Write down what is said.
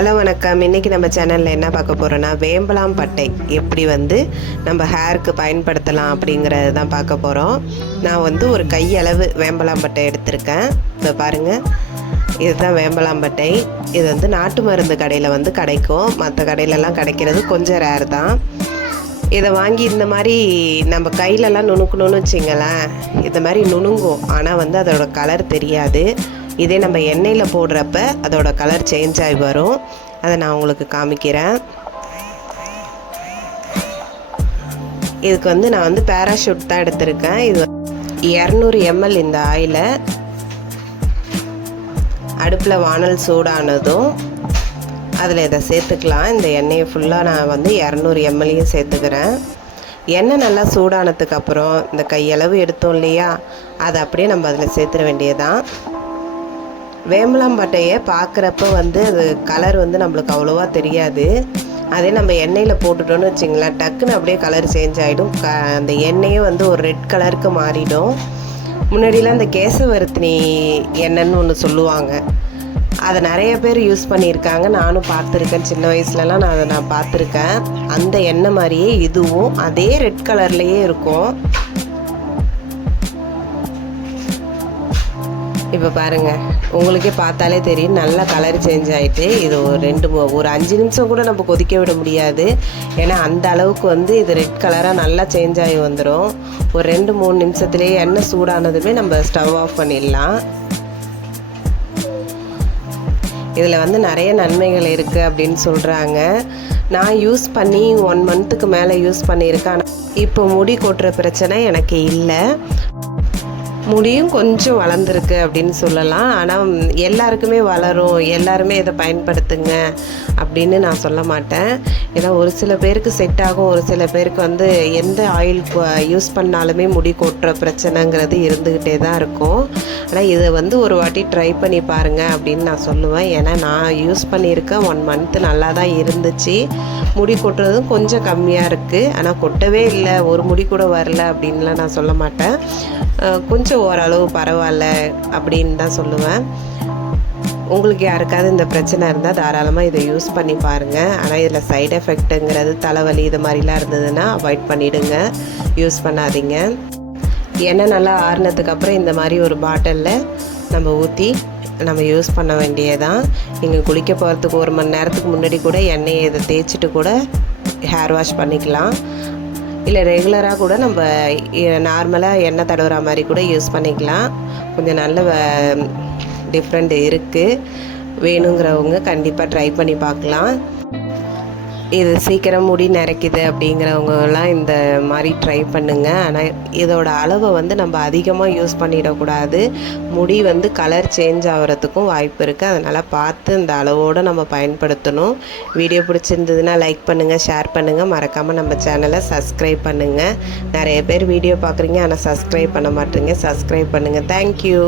Hello வணக்கம். இன்றைக்கி நம்ம சேனலில் என்ன பார்க்க போகிறோன்னா வேம்பலாம் பட்டை எப்படி நம்ம ஹேருக்கு பயன்படுத்தலாம் அப்படிங்கிறது தான் பார்க்க போகிறோம். நான் ஒரு கையளவு வேம்பலாம் பட்டை எடுத்திருக்கேன். இதை பாருங்கள், இதுதான் வேம்பலாம் பட்டை. இது நாட்டு மருந்து கடையில் கிடைக்கும். மற்ற கடையிலலாம் கிடைக்கிறது கொஞ்சம் ரேர் தான். இதை வாங்கி இந்த மாதிரி நம்ம கையிலலாம் நுணுக்கணும்னு வச்சிங்களேன், இந்த மாதிரி நுணுங்கும். ஆனால் அதோட கலர் தெரியாது. இதே நம்ம எண்ணெயில் போடுறப்ப அதோட கலர் சேஞ்ச் ஆகி வரும். அதை நான் உங்களுக்கு காமிக்கிறேன். இதுக்கு நான் பேராஷூட் தான் எடுத்திருக்கேன். இது 200 ml இந்த ஆயிலை அடுப்பில் வானல் சூடானதும் அதில் இதை சேர்த்துக்கலாம். இந்த எண்ணெயை ஃபுல்லாக நான் 200 ml சேர்த்துக்கிறேன். எண்ணெய் நல்லா சூடானதுக்கு அப்புறம் இந்த கையளவு எடுத்தோம் இல்லையா, அதை அப்படியே நம்ம அதில் சேர்த்துட வேண்டியதான். வேம்பலாம் பட்டையை பார்க்குறப்ப அது கலர் நம்மளுக்கு அவ்வளோவா தெரியாது. அதே நம்ம எண்ணெயில் போட்டுட்டோன்னு வச்சிங்களேன், டக்குன்னு அப்படியே கலர் சேஞ்ச் ஆகிடும். அந்த எண்ணெயே ஒரு ரெட் கலருக்கு மாறிடும். முன்னாடிலாம் அந்த கேசவர்த்தினி எண்ணெய்ன்னு ஒன்று சொல்லுவாங்க. அதை நிறைய பேர் யூஸ் பண்ணியிருக்காங்க. நானும் பார்த்துருக்கேன். சின்ன வயசுலலாம் நான் பார்த்துருக்கேன். அந்த எண்ணெய் மாதிரியே இதுவும் அதே ரெட் கலர்லேயே இருக்கும். இப்போ பாருங்கள், உங்களுக்கே பார்த்தாலே தெரியும், நல்லா கலர் சேஞ்ச் ஆகிட்டு. இது ஒரு 5 நிமிஷம் கூட நம்ம கொதிக்க விட முடியாது. ஏன்னா அந்த அளவுக்கு இது ரெட் கலராக நல்லா சேஞ்ச் ஆகி வந்துடும். ஒரு 2-3 நிமிஷத்துலேயே எண்ணெய் சூடானதுமே நம்ம ஸ்டவ் ஆஃப் பண்ணிடலாம். இதில் நிறைய நன்மைகள் இருக்குது அப்படின்னு சொல்கிறாங்க. நான் யூஸ் பண்ணி 1 மந்த்துக்கு மேலே யூஸ் பண்ணியிருக்கேன். இப்போ முடி கொட்டுற பிரச்சனை எனக்கு இல்லை. முடியும் கொஞ்சம் வளர்ந்துருக்கு அப்படின்னு சொல்லலாம். ஆனால் எல்லாருக்குமே வளரும், எல்லாருமே இதை பயன்படுத்துங்க அப்படின்னு நான் சொல்ல மாட்டேன். ஏன்னா ஒரு சில பேருக்கு செட் ஆகும், ஒரு சில பேருக்கு எந்த ஆயில் யூஸ் பண்ணாலுமே முடி கொட்டுற பிரச்சனைங்கிறது இருந்துக்கிட்டே தான் இருக்கும். ஆனால் இதை ஒரு வாட்டி ட்ரை பண்ணி பாருங்கள் அப்படின்னு நான் சொல்லுவேன். ஏன்னா நான் யூஸ் பண்ணியிருக்கேன். 1 மந்த்து நல்லா தான் இருந்துச்சு. முடி கொட்டுறதும் கொஞ்சம் கம்மியாக இருக்குது. ஆனால் கொட்டவே இல்லை, ஒரு முடி கூட வரல அப்படின்லாம் நான் சொல்ல மாட்டேன். கொஞ்சம் ஓரளவு பரவாயில்ல அப்படின்னு தான் சொல்லுவேன். உங்களுக்கு யாருக்காவது இந்த பிரச்சனை இருந்தால் தாராளமாக இதை யூஸ் பண்ணி பாருங்கள். ஆனால் இதில் சைடு எஃபெக்ட்டுங்கிறது தலைவலி இது மாதிரிலாம் இருந்ததுன்னா அவாய்ட் பண்ணிவிடுங்க, யூஸ் பண்ணாதீங்க. எண்ணெய் நல்லா ஆறுனதுக்கு அப்புறம் இந்த மாதிரி ஒரு பாட்டிலில் நம்ம ஊற்றி நம்ம யூஸ் பண்ண வேண்டியதான். நீங்கள் குளிக்க போகிறதுக்கு 1 மணி நேரத்துக்கு முன்னாடி கூட எண்ணெயை இதை தேய்ச்சிட்டு கூட ஹேர் வாஷ் பண்ணிக்கலாம். இல்லை ரெகுலராக கூட நம்ம நார்மலாக எண்ணெய் தடவுற மாதிரி கூட யூஸ் பண்ணிக்கலாம். கொஞ்சம் நல்ல டிஃப்ரெண்ட் இருக்குது. வேணுங்கிறவங்க கண்டிப்பாக ட்ரை பண்ணி பார்க்கலாம். இது சீக்கிரம் முடி நிறைக்குது அப்படிங்கிறவங்கலாம் இந்த மாதிரி ட்ரை பண்ணுங்கள். ஆனால் இதோட அளவை நம்ம அதிகமாக யூஸ் பண்ணிடக்கூடாது. முடி கலர் சேஞ்ச் ஆகிறதுக்கும் வாய்ப்பு இருக்குது. அதனால் பார்த்து இந்த அளவோடு நம்ம பயன்படுத்தணும். வீடியோ பிடிச்சிருந்ததுன்னா லைக் பண்ணுங்கள், ஷேர் பண்ணுங்கள். மறக்காமல் நம்ம சேனலை சப்ஸ்கிரைப் பண்ணுங்கள். நிறைய பேர் வீடியோ பார்க்குறீங்க ஆனால் சப்ஸ்கிரைப் பண்ண மாட்டேங்க. சப்ஸ்கிரைப் பண்ணுங்கள். தேங்க்யூ.